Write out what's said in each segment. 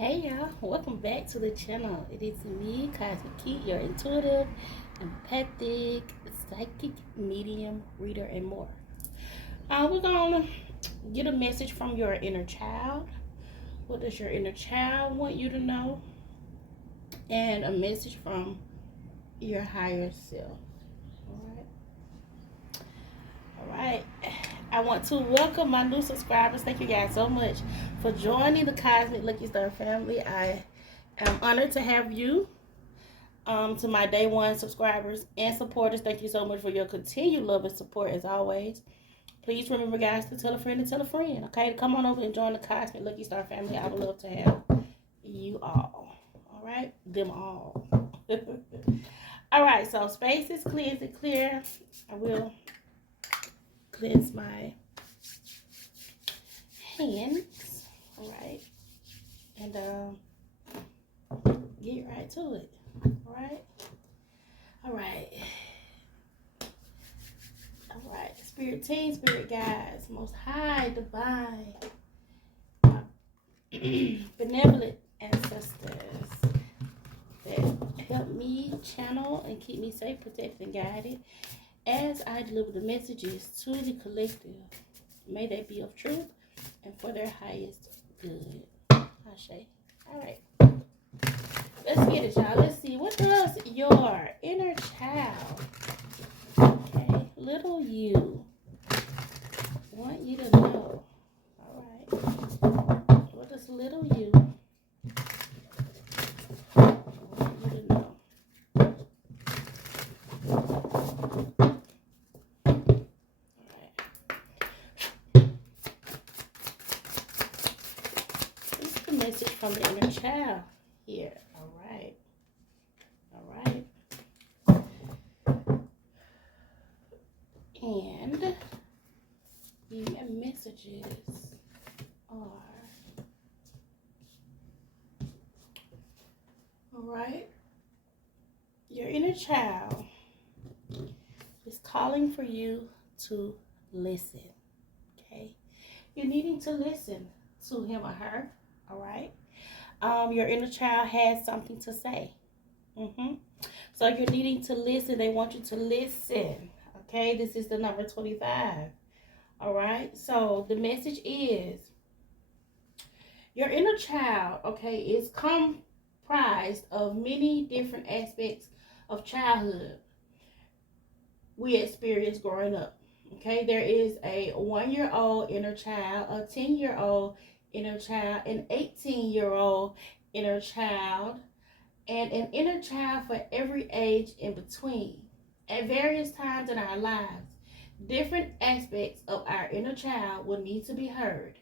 Hey y'all, welcome back to the channel. It is me, CosmicKeet, your intuitive, empathic, psychic, medium, reader, and more. We're gonna get a message from your inner child. What does your inner child want you to know? And a message from your higher self. Alright. I want to welcome my new subscribers. Thank you guys so much for joining the Cosmic Lucky Star family. I am honored to have you. To my day one subscribers and supporters, thank you so much for your continued love and support as always. Please remember, guys, to tell a friend, okay? Come on over and join the Cosmic Lucky Star family. I would love to have you all. All right? Them all. All right, so space is clear. I will cleanse my hands. All right. And get right to it. All right. All right. Spirit team, spirit guides, most high, divine, benevolent ancestors that help me channel and keep me safe, protected, and guided as I deliver the messages to the collective. May they be of truth and for their highest good. Ashe. All right. Let's get it, y'all. Let's see. What does your inner child, okay, little you, want you to know? All right. What does little you want you to know? All right. This is the message from the inner child here. All right. And the messages are, all right, your inner child is calling for you to listen, okay? You're needing to listen to him or her, all right? Your inner child has something to say. So you're needing to listen. They want you to listen. Okay, this is the number 25. All right, so the message is your inner child, okay, is comprised of many different aspects of childhood we experience growing up. Okay, there is a 1-year-old inner child, a 10-year-old inner child, an 18-year-old inner child, and an inner child for every age in between. At various times in our lives, different aspects of our inner child will need to be heard.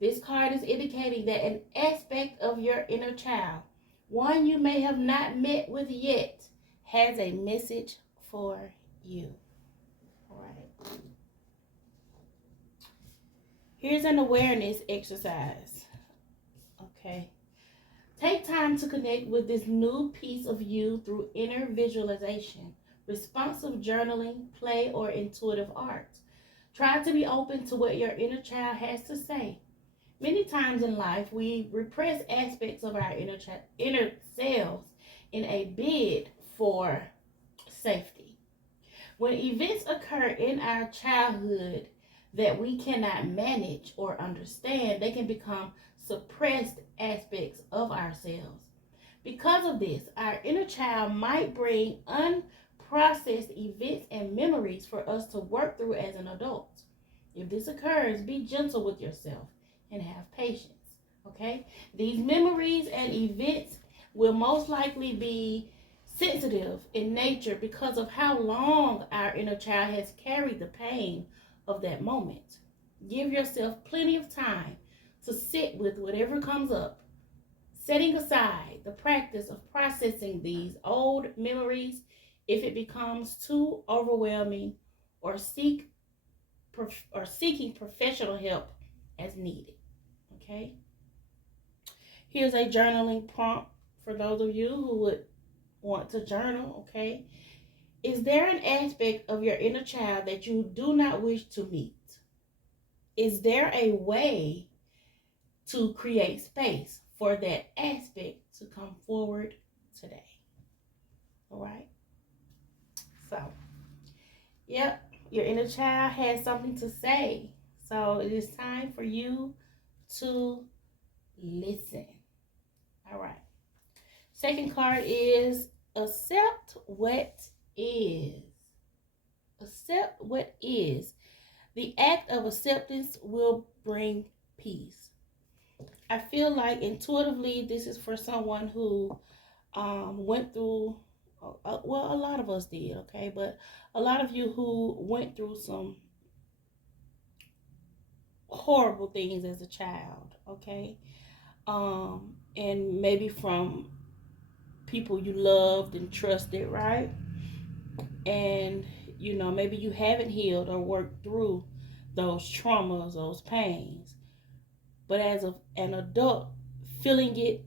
This card is indicating that an aspect of your inner child, one you may have not met with yet, has a message for you. All right. Here's an awareness exercise. Okay. Take time to connect with this new piece of you through inner visualization, responsive journaling, play, or intuitive art. Try to be open to what your inner child has to say. Many times in life, we repress aspects of our inner selves in a bid for safety. When events occur in our childhood that we cannot manage or understand, they can become suppressed aspects of ourselves. Because of this, our inner child might bring unprocessed events and memories for us to work through as an adult. If this occurs, be gentle with yourself and have patience. Okay? These memories and events will most likely be sensitive in nature because of how long our inner child has carried the pain of that moment. Give yourself plenty of time to sit with whatever comes up, setting aside the practice of processing these old memories if it becomes too overwhelming, or seeking professional help as needed. Okay? Here's a journaling prompt for those of you who would want to journal. Okay? Is there an aspect of your inner child that you do not wish to meet? Is there a way to create space for that aspect to come forward today. All right. So, yep, your inner child has something to say. So it is time for you to listen. All right. Second card is accept what is. Accept what is. The act of acceptance will bring peace. I feel like intuitively this is for someone who went through, well, a lot of us did, okay? But a lot of you who went through some horrible things as a child, okay? And maybe from people you loved and trusted, right? And maybe you haven't healed or worked through those traumas, those pains, but as an adult, feeling it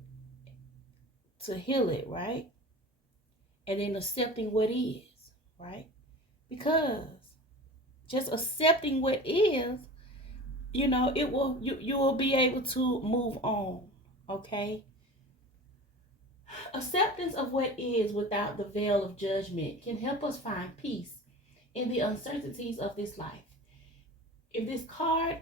to heal it, right? And then accepting what is, right? Because just accepting what is, it will, you will be able to move on, okay? Acceptance of what is without the veil of judgment can help us find peace in the uncertainties of this life. If this card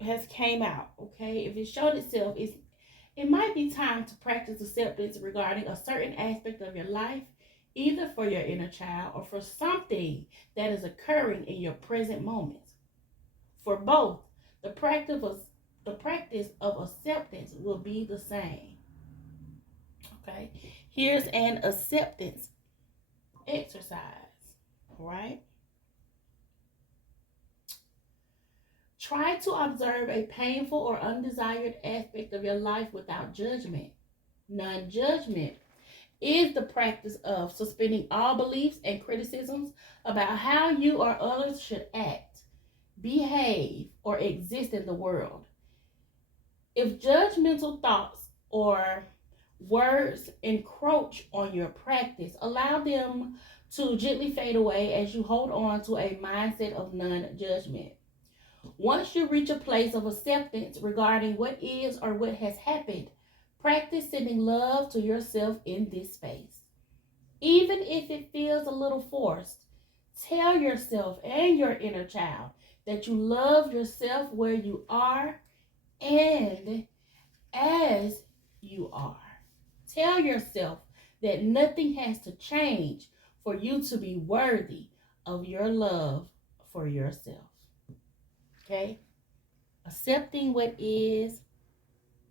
has came out, okay, if it showed itself, it might be time to practice acceptance regarding a certain aspect of your life, either for your inner child or for something that is occurring in your present moment. For both, the practice of acceptance will be the same. Okay, here's an acceptance exercise. All right. Try to observe a painful or undesired aspect of your life without judgment. Non-judgment is the practice of suspending all beliefs and criticisms about how you or others should act, behave, or exist in the world. If judgmental thoughts or words encroach on your practice, allow them to gently fade away as you hold on to a mindset of non-judgment. Once you reach a place of acceptance regarding what is or what has happened, practice sending love to yourself in this space. Even if it feels a little forced, tell yourself and your inner child that you love yourself where you are and as you are. Tell yourself that nothing has to change for you to be worthy of your love for yourself. Okay? Accepting what is,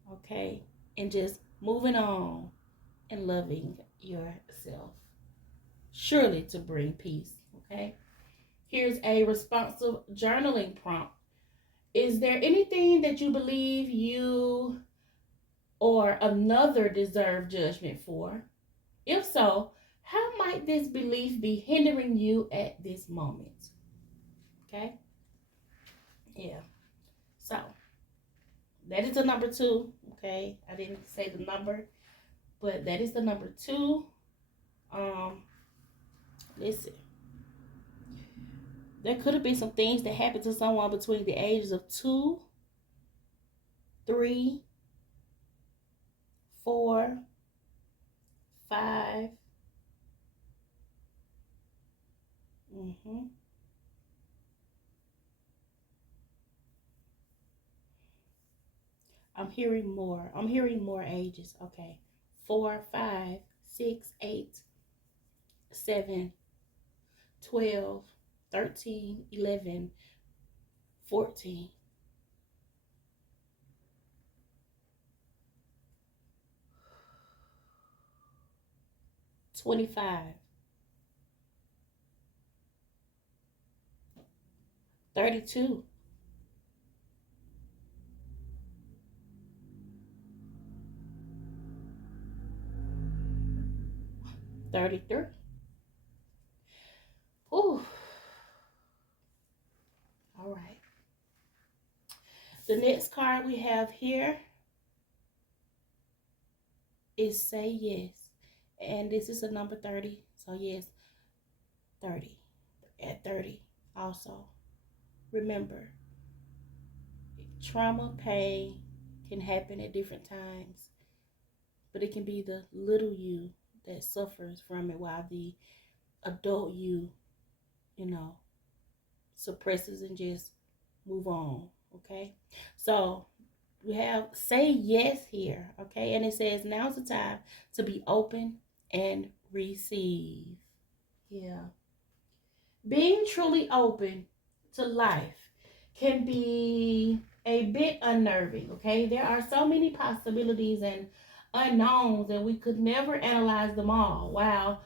okay? And just moving on and loving yourself. Surely to bring peace, okay? Here's a responsive journaling prompt. Is there anything that you believe you or another deserve judgment for? If so, how might this belief be hindering you at this moment? Okay? Yeah. So, that is the number 2. Okay? I didn't say the number, but that is the number 2. Listen. There could have been some things that happened to someone between the ages of 2, 3, 4, 5. I'm hearing more. I'm hearing more ages. Okay. 4, 5, 6, 8, 7, 12, 13, 11, 14. 25, 32, 33. Ooh. All right. The next card we have here is say yes. And this is a number 30. So yes, 30. At 30 also. Remember, trauma, pain can happen at different times, but it can be the little you that suffers from it while the adult you, you know, suppresses and just move on. Okay, so we have say yes here. Okay, and it says now's the time to be open and receive. Yeah, being truly open to life can be a bit unnerving. Okay, there are so many possibilities and unknowns that we could never analyze them all. Wow,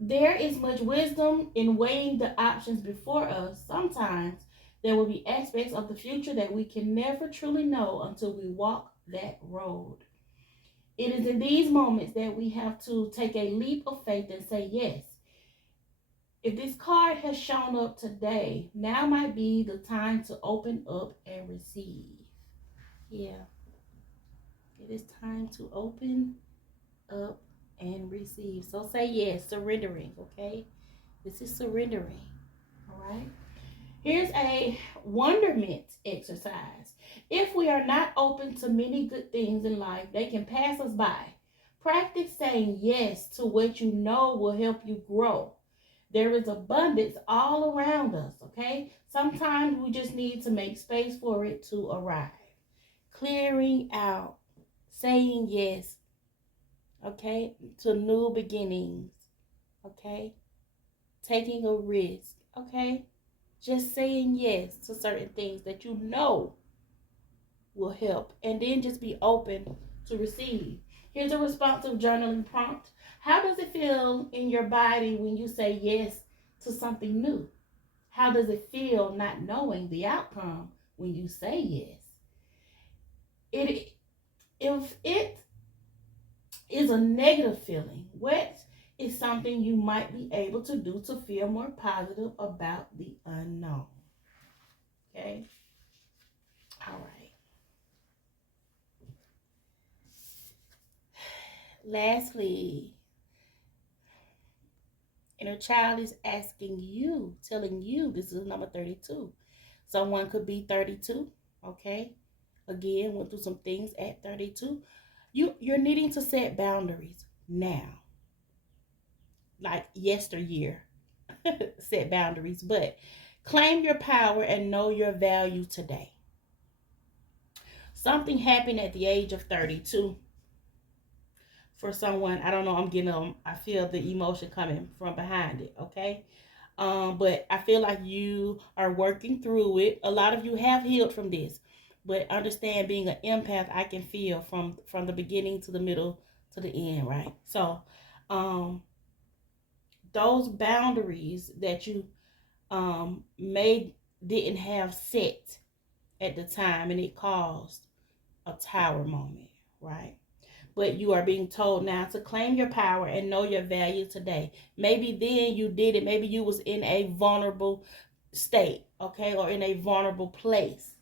there is much wisdom in weighing the options before us. Sometimes there will be aspects of the future that we can never truly know until we walk that road. It is in these moments that we have to take a leap of faith and say yes. If this card has shown up today, now might be the time to open up and receive. Yeah, it is time to open up and receive. So say yes, surrendering, okay? This is surrendering, all right? Here's a wonderment exercise. If we are not open to many good things in life, they can pass us by. Practice saying yes to what you know will help you grow. There is abundance all around us, okay? Sometimes we just need to make space for it to arrive. Clearing out, saying yes, okay, to new beginnings, okay? Taking a risk, okay? Just saying yes to certain things that you know will help. And then just be open to receive. Here's a responsive journaling prompt. How does it feel in your body when you say yes to something new? How does it feel not knowing the outcome when you say yes? If it is a negative feeling, what is something you might be able to do to feel more positive about the unknown? Okay? All right. Lastly, inner child is asking you, telling you, this is number 32. Someone could be 32, okay? Again, went through some things at 32. You're needing to set boundaries now. Like yesteryear, set boundaries, but claim your power and know your value today. Something happened at the age of 32 for someone. I don't know, I'm getting I feel the emotion coming from behind it, okay? But I feel like you are working through it. A lot of you have healed from this, but understand, being an empath, I can feel from the beginning to the middle to the end, right? So those boundaries that you didn't have set at the time, and it caused a tower moment, right? But you are being told now to claim your power and know your value today. Maybe then you did it. Maybe you was in a vulnerable state, okay, or in a vulnerable place,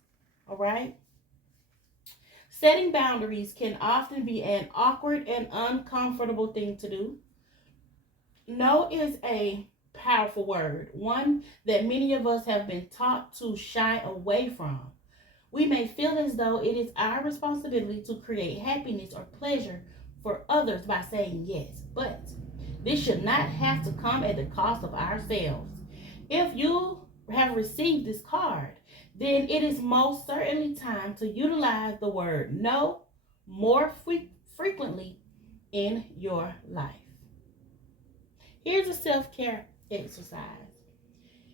all right? Setting boundaries can often be an awkward and uncomfortable thing to do. No is a powerful word, one that many of us have been taught to shy away from. We may feel as though it is our responsibility to create happiness or pleasure for others by saying yes, but this should not have to come at the cost of ourselves. If you have received this card, then it is most certainly time to utilize the word no more frequently in your life. Here's a self-care exercise.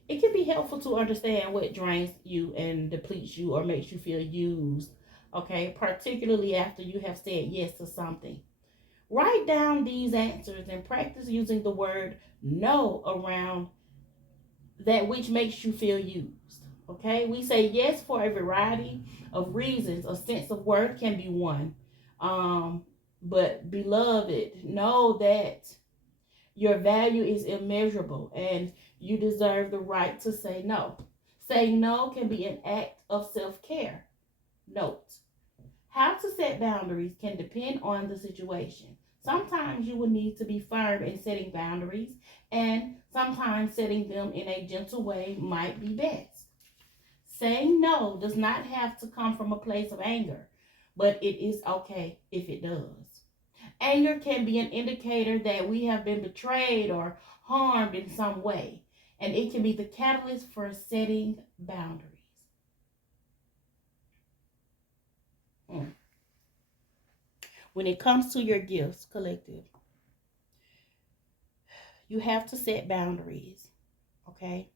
It can be helpful to understand what drains you and depletes you or makes you feel used, okay? Particularly after you have said yes to something. Write down these answers and practice using the word no around that which makes you feel used, okay? We say yes for a variety of reasons. A sense of worth can be one. But beloved, know that your value is immeasurable and you deserve the right to say no. Saying no can be an act of self-care. Note, how to set boundaries can depend on the situation. Sometimes you will need to be firm in setting boundaries, and sometimes setting them in a gentle way might be best. Saying no does not have to come from a place of anger. but it is okay if it does. Anger can be an indicator that we have been betrayed or harmed in some way, and it can be the catalyst for setting boundaries. Mm. When it comes to your gifts, collective, you have to set boundaries, okay?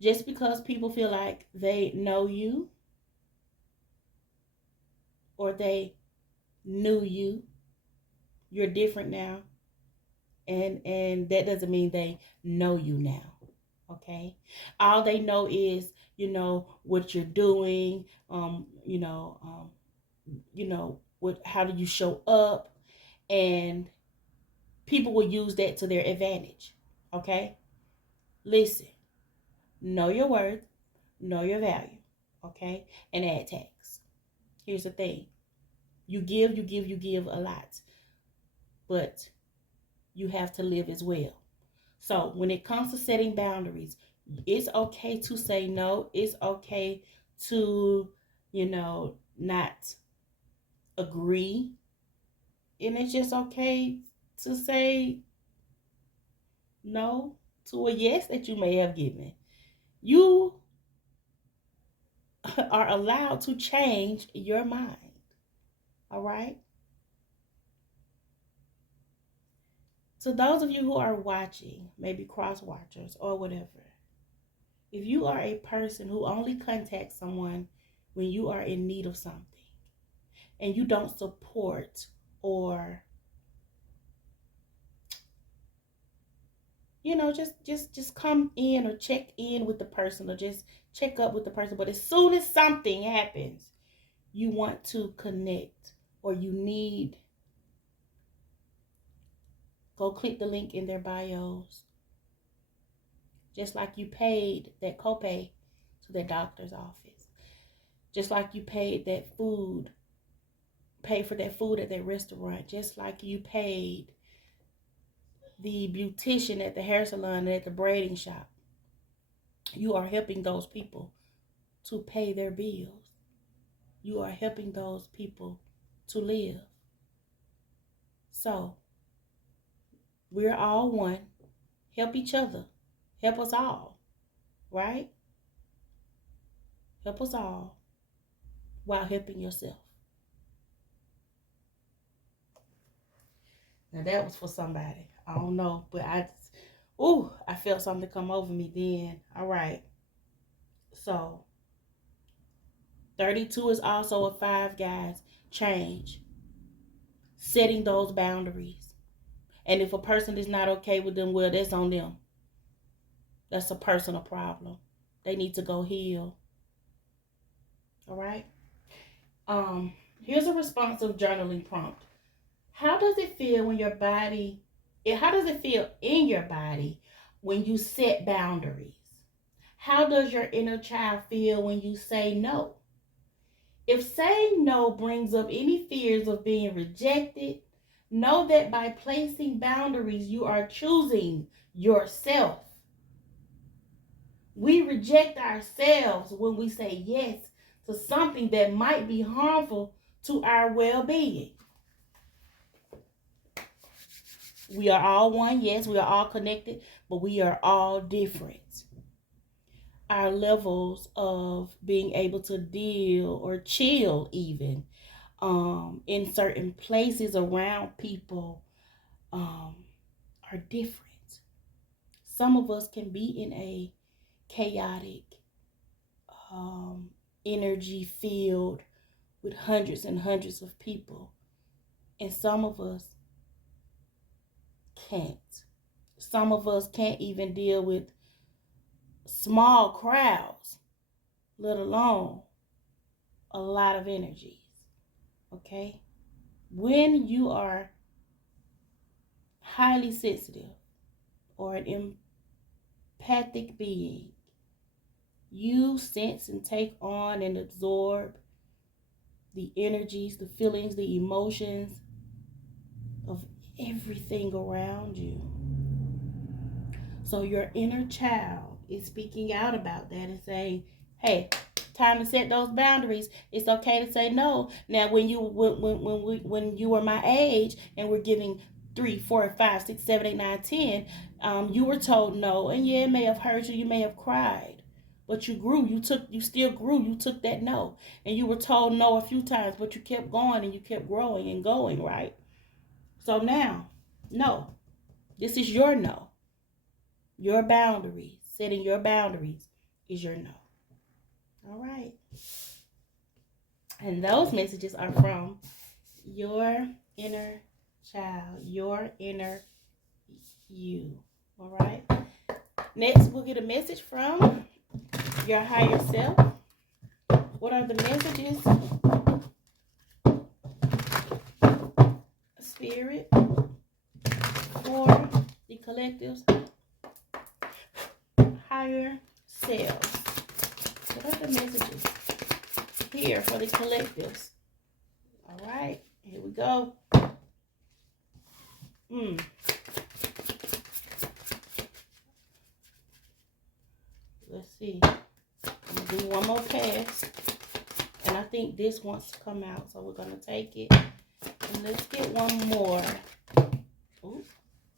Just because people feel like they know you or they knew you, you're different now. And that doesn't mean they know you now. Okay? All they know is, what you're doing, what how do you show up, and people will use that to their advantage. Okay? Listen, know your worth, know your value, okay? And add tax. Here's the thing. You give a lot. But you have to live as well. So when it comes to setting boundaries, it's okay to say no. It's okay to, not agree. And it's just okay to say no to a yes that you may have given. You are allowed to change your mind. All right? So those of you who are watching, maybe cross watchers or whatever, if you are a person who only contacts someone when you are in need of something and you don't support or just come in or check in with the person or just check up with the person, but as soon as something happens, you want to connect or you need, go click the link in their bios. Just like you paid that copay to their doctor's office. Just like you paid for that food at that restaurant. Just like you paid the beautician at the hair salon and at the braiding shop. You are helping those people to pay their bills. You are helping those people to live. So, we're all one. Help each other. Help us all. Right? Help us all while helping yourself. Now that was for somebody. I don't know, but I felt something come over me then. All right. So 32 is also a 5, guys. Change. Setting those boundaries. And if a person is not okay with them, well, that's on them. That's a personal problem. They need to go heal. All right. Here's a responsive journaling prompt. How does it feel when your body, how does it feel in your body when you set boundaries? How does your inner child feel when you say no? If saying no brings up any fears of being rejected, know that by placing boundaries, you are choosing yourself. We reject ourselves when we say yes to something that might be harmful to our well-being. We are all one, yes, we are all connected, but we are all different. Our levels of being able to deal or chill even in certain places around people are different. Some of us can be in a chaotic energy field with hundreds and hundreds of people, and some of us can't. Some of us can't even deal with small crowds, let alone a lot of energies. Okay? When you are highly sensitive or an empathic being, you sense and take on and absorb the energies, the feelings, the emotions of everything around you. So your inner child is speaking out about that and saying, hey, time to set those boundaries. It's okay to say no. Now, when you were my age and we're giving 3, 4, 5, 6, 7, 8, 9, 10, you were told no, and yeah, it may have hurt you. You may have cried, but you grew. You still grew. You took that no, and you were told no a few times, but you kept going and you kept growing and going, right? So now, no, this is your no. Your boundaries, setting your boundaries is your no. All right. And those messages are from your inner child, your inner you. All right. Next, we'll get a message from your higher self. What are the messages? Spirit for the collectives, higher selves. What are the messages here for the collectives? All right, here we go. Let's see. I'm gonna do one more pass, and I think this wants to come out, so we're gonna take it. And let's get one more. Ooh.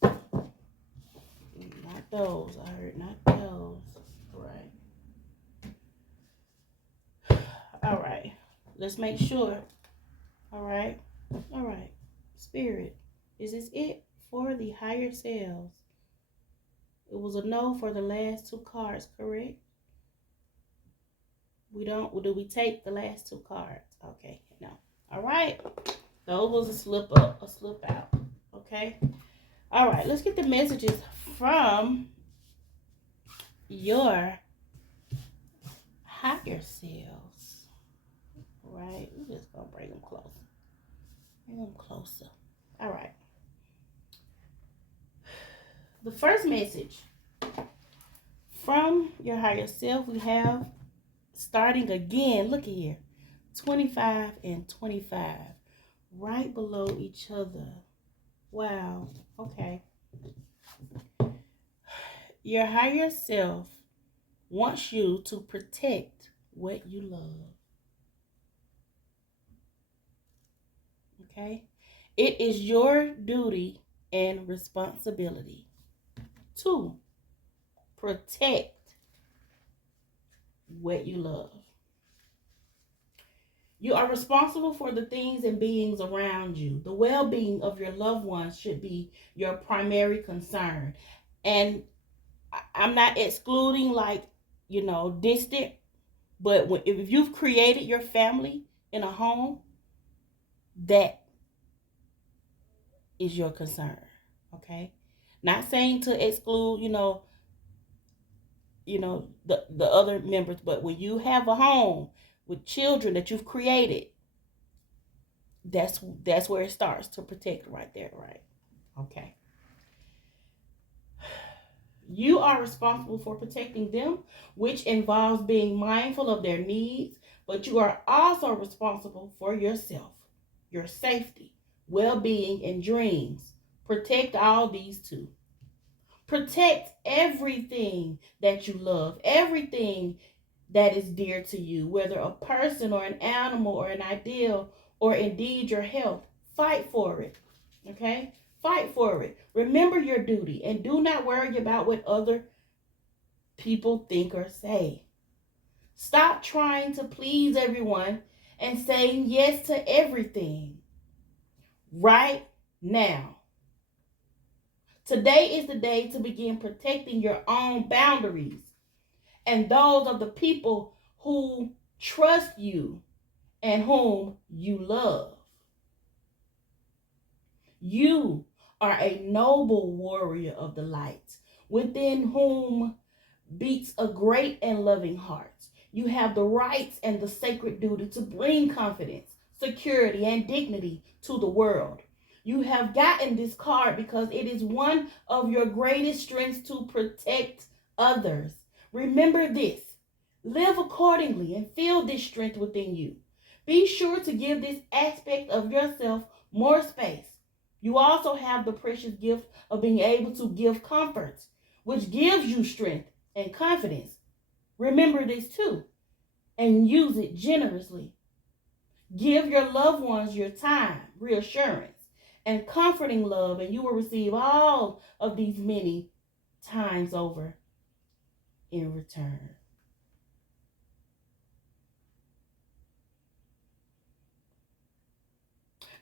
Not those. I heard not those. Right. All right. Let's make sure. All right. All right. Spirit, is this it for the higher selves? It was a no for the last 2 cards, correct? Do we take the last 2 cards? Okay, no. All right. Those was a slip up, a slip out. Okay. All right, let's get the messages from your higher selves. All right, we're just gonna bring them closer. Bring them closer. All right. The first message from your higher self, we have starting again. Look at here, 25 and 25, right below each other. Wow. Okay. Your higher self wants you to protect what you love. Okay? It is your duty and responsibility to protect what you love. You are responsible for the things and beings around you. The well-being of your loved ones should be your primary concern. And I'm not excluding, like, distant, but if you've created your family in a home, that is your concern. Okay? Not saying to exclude, the other members, but when you have a home with children that you've created, that's where it starts to protect right there, right? Okay. You are responsible for protecting them, which involves being mindful of their needs, but you are also responsible for yourself, your safety, well-being, and dreams. Protect all these too. Protect everything that you love, everything that is dear to you, whether a person or an animal or an ideal or indeed your health. Fight for it, okay? Fight for it. Remember your duty and do not worry about what other people think or say. Stop trying to please everyone and saying yes to everything right now. Today is the day to begin protecting your own boundaries and those of the people who trust you and whom you love. You are a noble warrior of the light, within whom beats a great and loving heart. You have the rights and the sacred duty to bring confidence, security, and dignity to the world. You have gotten this card because it is one of your greatest strengths to protect others. Remember this. Live accordingly and feel this strength within you. Be sure to give this aspect of yourself more space. You also have the precious gift of being able to give comfort, which gives you strength and confidence. Remember this too. and use it generously. Give your loved ones your time, reassurance, and comforting love, and you will receive all of these many times over in return.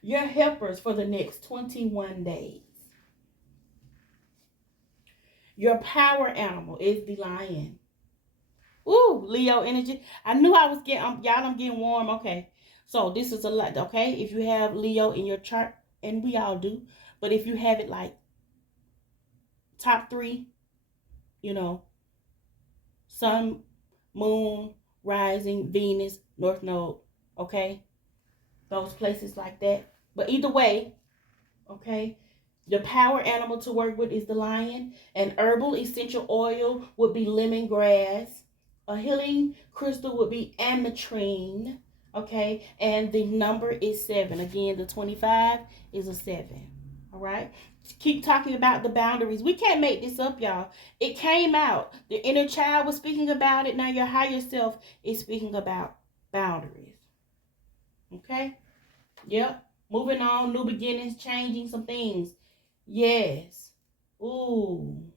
Your helpers for the next 21 days. Your power animal is the lion. Ooh, Leo energy. I knew I was getting, y'all, I'm getting warm. Okay. So this is a lot, okay? If you have Leo in your chart, and we all do, but if you have it like top 3, you know, sun, moon, rising, Venus, North Node, okay? Those places like that. But either way, okay, the power animal to work with is the lion. An herbal essential oil would be lemongrass. A healing crystal would be ametrine. Okay, and the number is 7. Again, the 25 is a 7. All right. Keep talking about the boundaries. We can't make this up, y'all. It came out. The inner child was speaking about it. Now your higher self is speaking about boundaries. Okay. Yep. Moving on, new beginnings, changing some things. Yes. Ooh.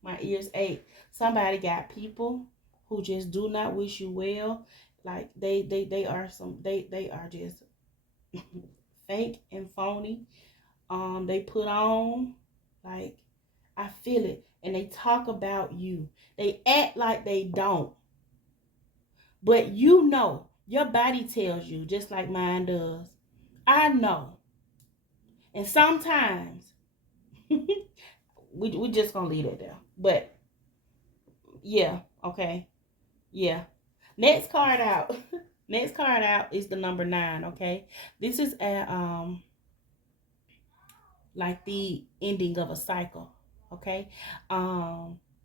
My ears ache. Somebody got people who just do not wish you well. Like they are they are just fake and phony. They put on, like, I feel it, and they talk about you. They act like they don't. But you know, your body tells you, just like mine does. I know. And sometimes we just gonna leave it there. But yeah, okay. Yeah. Next card out. Next card out is the number 9, okay? This is a like the ending of a cycle, okay?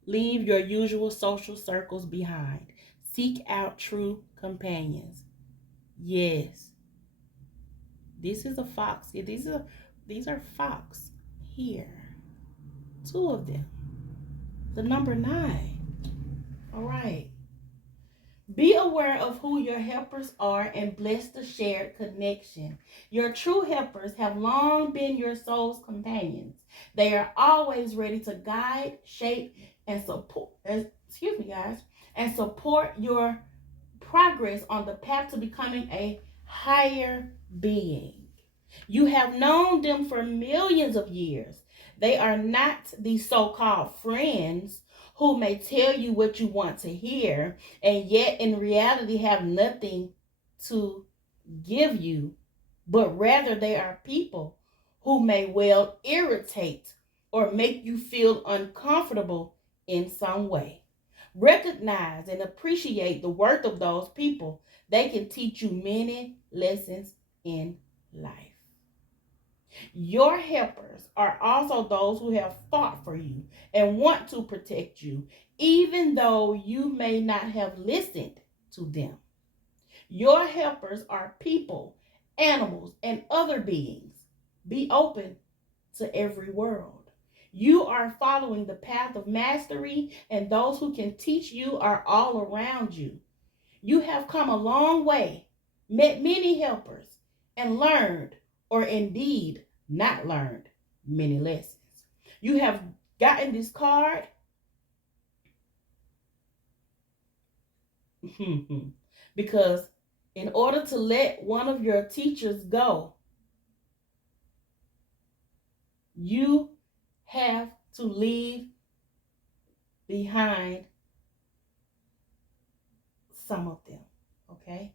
Leave your usual social circles behind. Seek out true companions. Yes. This is a fox. Yeah, these are fox here. 2 of them. The number 9. All right. Be aware of who your helpers are and bless the shared connection. Your true helpers have long been your soul's companions. They are always ready to guide, shape, and support. Excuse me, guys, and support your progress on the path to becoming a higher being. You have known them for millions of years. They are not the so-called friends who may tell you what you want to hear and yet in reality have nothing to give you, but rather they are people who may well irritate or make you feel uncomfortable in some way. Recognize and appreciate the worth of those people. They can teach you many lessons in life. Your helpers are also those who have fought for you and want to protect you, even though you may not have listened to them. Your helpers are people, animals, and other beings. Be open to every world. You are following the path of mastery, and those who can teach you are all around you. You have come a long way, met many helpers, and learned, or indeed not learned, many lessons. You have gotten this card because in order to let one of your teachers go, you have to leave behind some of them, okay?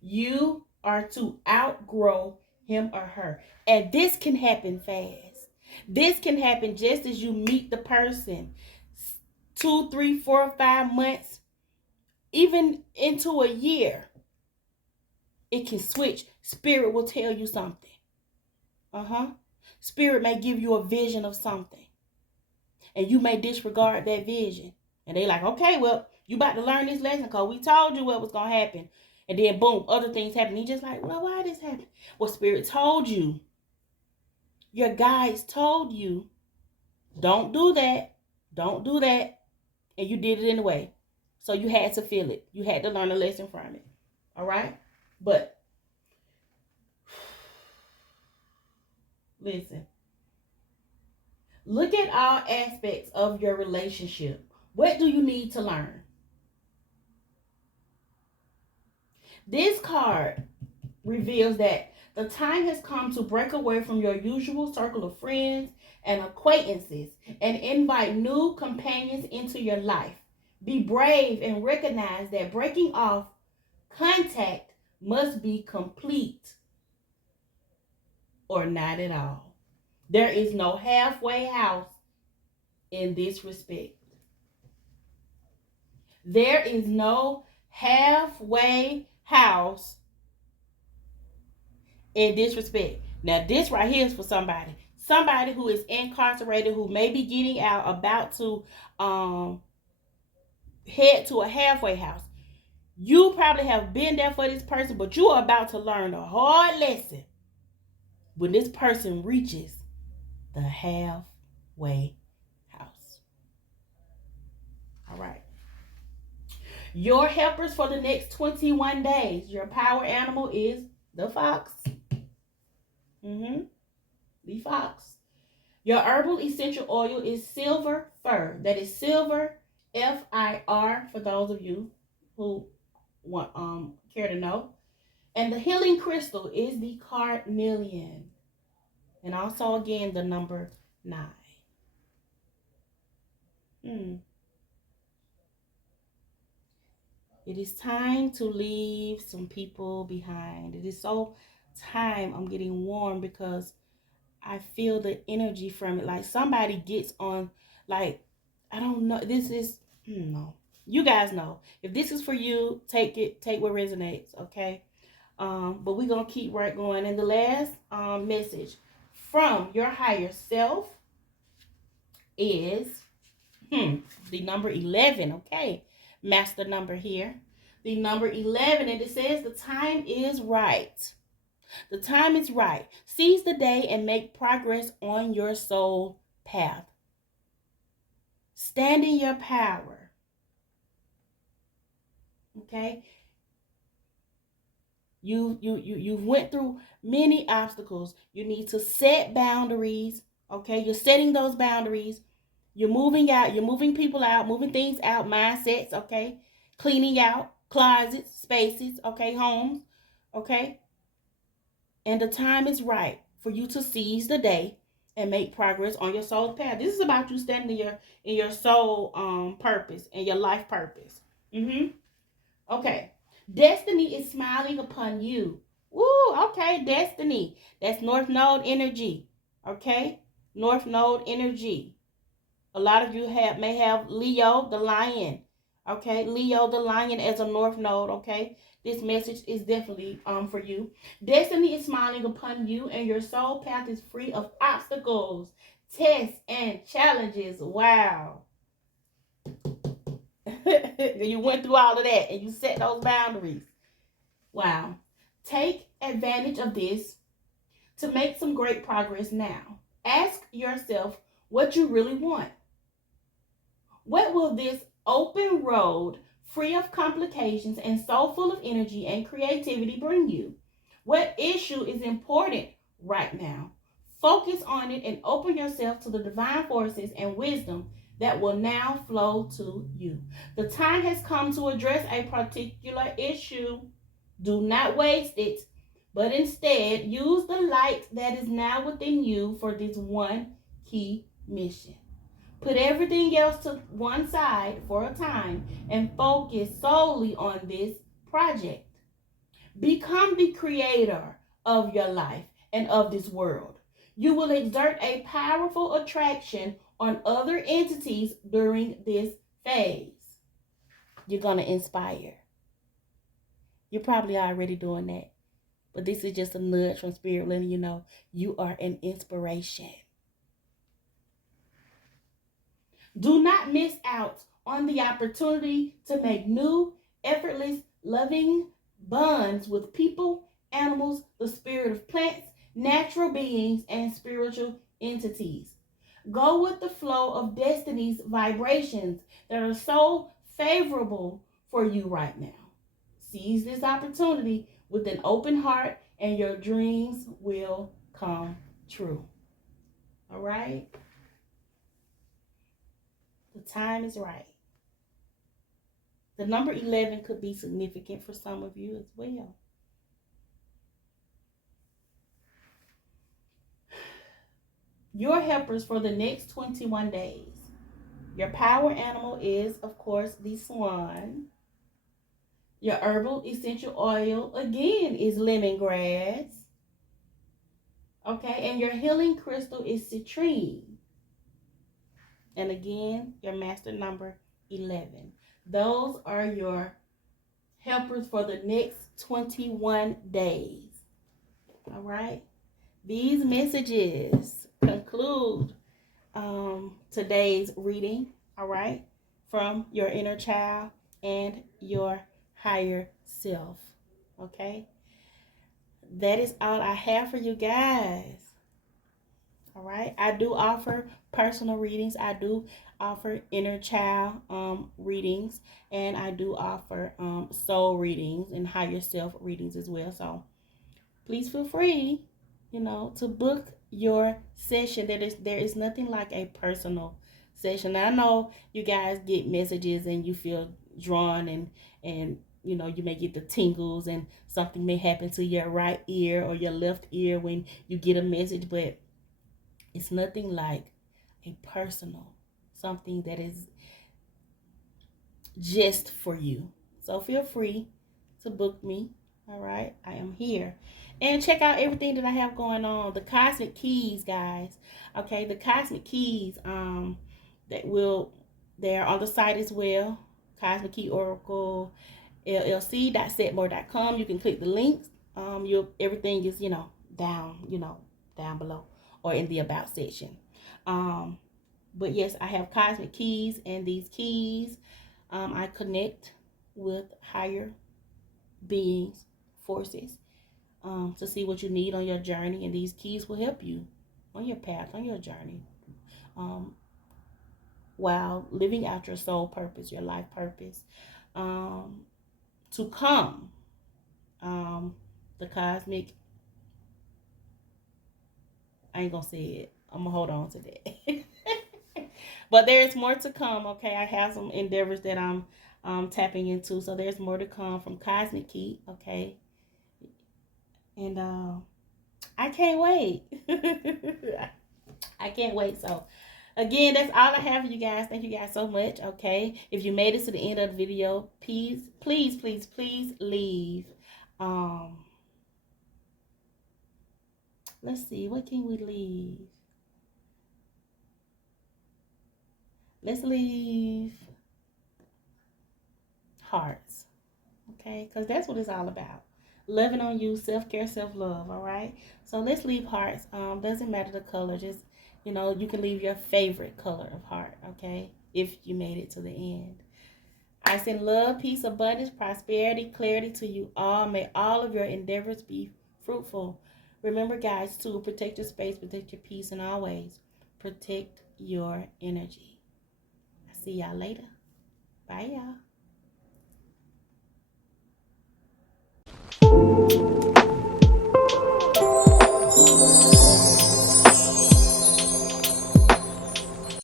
You are to outgrow him or her. And this can happen fast. This can happen just as you meet the person. 2, 3, 4, 5 months, even into a year. It can switch. Spirit will tell you something. Spirit may give you a vision of something. And you may disregard that vision. And they like, okay, well, you about to learn this lesson because we told you what was going to happen. And then, boom, other things happen. You just like, well, why this happened? Well, Spirit told you. Your guides told you, don't do that. Don't do that. and you did it anyway. So you had to feel it. You had to learn a lesson from it. All right? But listen, look at all aspects of your relationship. What do you need to learn? This card reveals that the time has come to break away from your usual circle of friends and acquaintances and invite new companions into your life. Be brave and recognize that breaking off contact must be complete or not at all. There is no halfway house in this respect. There is no halfway house in this respect. Now, this right here is for somebody. Somebody who is incarcerated, who may be getting out, about to head to a halfway house. You probably have been there for this person, but you are about to learn a hard lesson when this person reaches the halfway house. All right. Your helpers for the next 21 days. Your power animal is the fox. The fox. Your herbal essential oil is silver fir. That is silver, FIR, for those of you who want care to know. And the healing crystal is the carnelian. And also again the number 9. It is time to leave some people behind. It is so time. I'm getting warm because I feel the energy from it. Like somebody gets on, like, I don't know. This is, no. You guys know. If this is for you, take it. Take what resonates, okay? But we're going to keep right going. And the last message from your higher self is the number 11, okay? Master number here. The number 11, and it says the time is right. The time is right. Seize the day and make progress on your soul path. Stand in your power. Okay? You went through many obstacles. You need to set boundaries. Okay? You're setting those boundaries. You're moving out. You're moving people out, moving things out, mindsets, okay? Cleaning out closets, spaces, okay? Homes, okay? And the time is right for you to seize the day and make progress on your soul's path. This is about you standing in your soul purpose and your life purpose. Okay. Destiny is smiling upon you. Woo, okay, destiny. That's North Node energy. Okay? North Node energy. A lot of you may have Leo the lion. Okay? Leo the lion as a North Node, okay? This message is definitely for you. Destiny is smiling upon you, and your soul path is free of obstacles, tests, and challenges. Wow. You went through all of that, and you set those boundaries. Wow. Take advantage of this to make some great progress now. Ask yourself what you really want. What will this open road, free of complications and so full of energy and creativity, bring you? What issue is important right now? Focus on it and open yourself to the divine forces and wisdom that will now flow to you. The time has come to address a particular issue. Do not waste it, but instead use the light that is now within you for this one key mission. Put everything else to one side for a time and focus solely on this project. Become the creator of your life and of this world. You will exert a powerful attraction on other entities during this phase. You're going to inspire. You're probably already doing that. But this is just a nudge from Spirit letting you know you are an inspiration. Do not miss out on the opportunity to make new, effortless, loving bonds with people, animals, the spirit of plants, natural beings, and spiritual entities. Go with the flow of destiny's vibrations that are so favorable for you right now. Seize this opportunity with an open heart, and your dreams will come true. All right? The time is right. The number 11 could be significant for some of you as well. Your helpers for the next 21 days. Your power animal is, of course, the swan. Your herbal essential oil, again, is lemongrass. Okay, and your healing crystal is citrine. And again, your master number 11. Those are your helpers for the next 21 days. All right. These messages conclude today's reading. All right. From your inner child and your higher self. Okay. That is all I have for you guys. All right. I do offer personal readings. I do offer inner child readings, and I do offer soul readings and higher self readings as well. So please feel free, to book your session. There is nothing like a personal session. Now, I know you guys get messages and you feel drawn, and you may get the tingles, and something may happen to your right ear or your left ear when you get a message, but it's nothing like a personal, something that is just for you. So feel free to book me. All right, I am here. And check out everything that I have going on. The Cosmic Keys, guys. Okay, the Cosmic Keys, they're on the site as well. Cosmic Key Oracle LLC.setmore.com. You can click the links. Everything is, down below or in the about section. But yes, I have Cosmic Keys, and these keys, I connect with higher beings, forces, to see what you need on your journey, and these keys will help you on your path, on your journey, while living out your soul purpose, your life purpose, to come. The cosmic, I ain't gonna say it. I'm gonna hold on to that. But there's more to come. Okay, I have some endeavors that I'm tapping into, so there's more to come from Cosmic Keet. Okay, and I can't wait. I can't wait. So again, that's all I have for you guys. Thank you guys so much. Okay, if you made it to the end of the video, please leave. Let's see, what can we leave? Let's leave hearts. Okay, because that's what it's all about. Loving on you, self-care, self-love. All right, so let's leave hearts. Doesn't matter the color, just you can leave your favorite color of heart. Okay, if you made it to the end. I send love, peace, abundance, prosperity, clarity to you all. May all of your endeavors be fruitful. Remember, guys, to protect your space, protect your peace, and always protect your energy. I see y'all later. Bye, y'all.